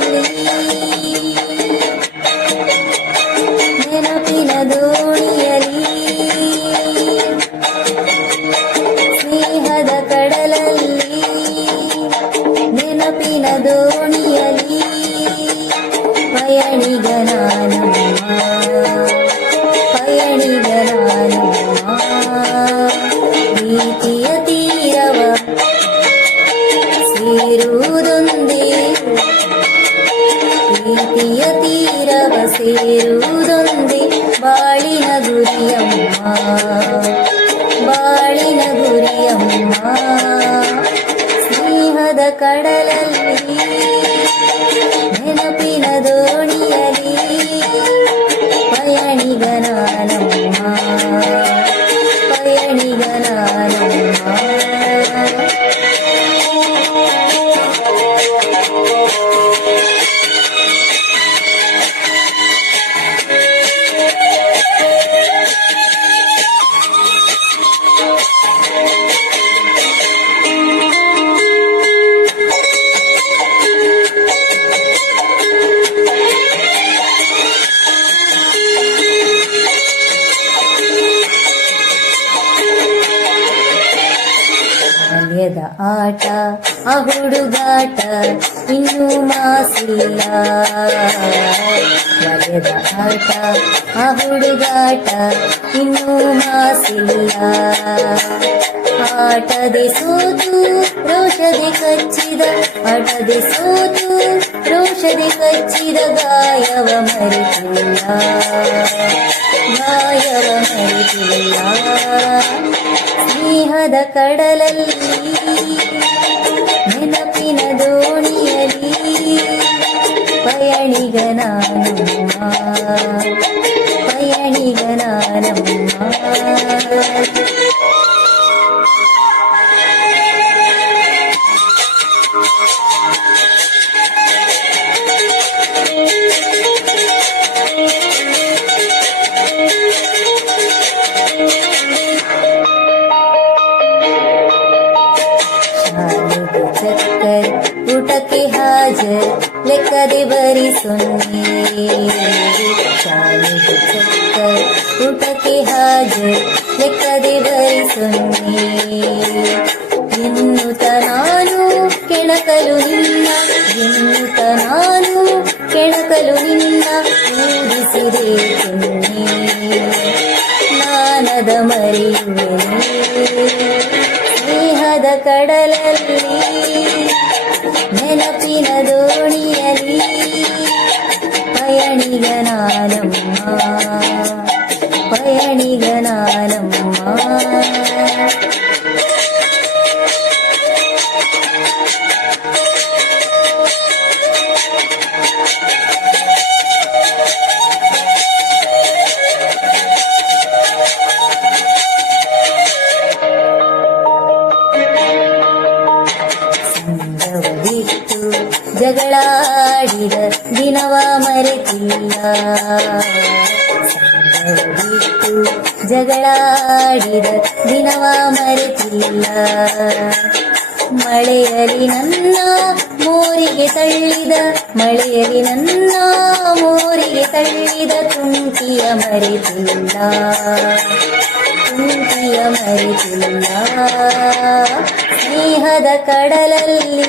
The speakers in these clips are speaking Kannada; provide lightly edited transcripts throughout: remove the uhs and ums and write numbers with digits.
ಕಡಲಲ್ಲಿ ನೆನಪಿನ ದೋಣಿಯಲಿ ಸ್ನೇಹದ ಕಡಲಲ್ಲಿ ನೆನಪಿನ ದೋಣಿಯಲಿ ಪಯಣಿಗನಾನಮ್ಮ ಪ್ರೀತಿಯ ತೀರವ ಸೇರುವುದೊಂದೇ ಪ್ರೀತಿಯ ತೀರವ ಸೇರುವುದೊಂದೇ ಬಾಳಿನ ಗುರಿಯಮ್ಮ ಬಾಳಿನ ಗುರಿಯಮ್ಮ ಸ್ನೇಹದ ಕಡಲಲ್ಲಿ ನೆನಪಿನ ದೋಣಿಯಲಿ ಪಯಣಿಗನಾನಮ್ಮ ಪಯಣಿಗನಾನಮ್ಮ ಬಾಲ್ಯದ ಆಟ ಆ ಹುಡುಗಾಟ ಇನ್ನೂ ಮಾಸಿಲ್ಲ ಬಾಲ್ಯದ ಆಟ ಆ ಹುಡುಗಾಟ ಇನ್ನೂ ಮಾಸಿಲ್ಲ ಆಟದೆ ಸೋತು ರೋಷದೆ ಕಚ್ಚಿದ ಆಟದೆ ಸೋತು ರೋಷದೆ ಕಚ್ಚಿದ ಗಾಯವ ಮರೆತಿಲ್ಲ ಗಾಯವ ಮರೆತಿಲ್ಲ ಸ್ನೇಹದ ಕಡಲಲ್ಲಿ ನೆನಪಿನ ದೋಣಿಯಲಿ ಪಯಣಿಗನಾನಮ್ಮ ಪಯಣಿಗನಾನಮ್ಮ ಚಕ್ಕರ್ ಊಟಕ್ಕೆ ಹಾಜರ್ ಲೆಕ್ಕದೆ ಬರಿ ಸೊನ್ನೆ ಶಾಲೆಗೆ ಚಕ್ಕರ್ ಊಟಕ್ಕೆ ಹಾಜರ್ ಲೆಕ್ಕದೆ ಬರಿ ಸೊನ್ನೆ ಎನ್ನುತ್ತ ನಾನು ಕೆಣಕಲು ನಿನ್ನ ಎನ್ನುತ್ತ ನಾನು ಕೆಣಕಲು ನಿನ್ನ ಊದಿಸಿದೆ ಕೆನ್ನೆ ನಾನದ ಮರೆಯುವೆನೆ ಸ್ನೇಹದ ಕಡಲಲ್ಲಿ ನೆನಪಿನ ದೋಣಿಯಲಿ ಪಯಣಿಗನಾನಮ್ಮ ಪಯಣಿಗನಾನಮ್ಮ ಬಿಟ್ಟು ಜಗಳಾಡಿದ ದಿನವ ಮರೆತಿಲ್ಲ ಬಿಟ್ಟು ಜಗಳಾಡಿದ ದಿನವ ಮರೆತಿಲ್ಲ ಮಳೆಯಲಿ ನನ್ನ ಮೋರಿಗೆ ತಳ್ಳಿದ ಮಳೆಯಲಿ ನನ್ನ ಮೋರಿಗೆ ತಳ್ಳಿದ ತುಂಟಿಯ ಮರೆತಿಲ್ಲ ತುಂಟಿಯ ಮರೆತಿಲ್ಲ ಸ್ನೇಹದ ಕಡಲಲ್ಲಿ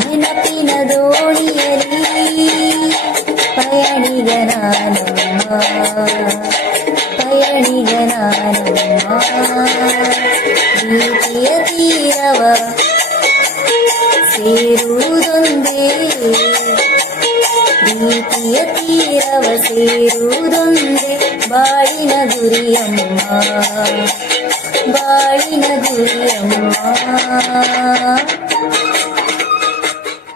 ನೆನಪಿನ ದೋಣಿಯಲಿ ಪಯಣಿಗನಾನಮ್ಮ ಪಯಣಿಗನಾನಮ್ಮ ಪ್ರೀತಿಯ ತೀರವ ಸೇರುವುದೊಂದೇ ಪ್ರೀತಿಯ ತೀರವ ಸೇರುವುದೊಂದೇ ಬಾಳಿನ ಗುರಿಯಮ್ಮ ಬಾಳಿನ ಗುರಿಯಮ್ಮ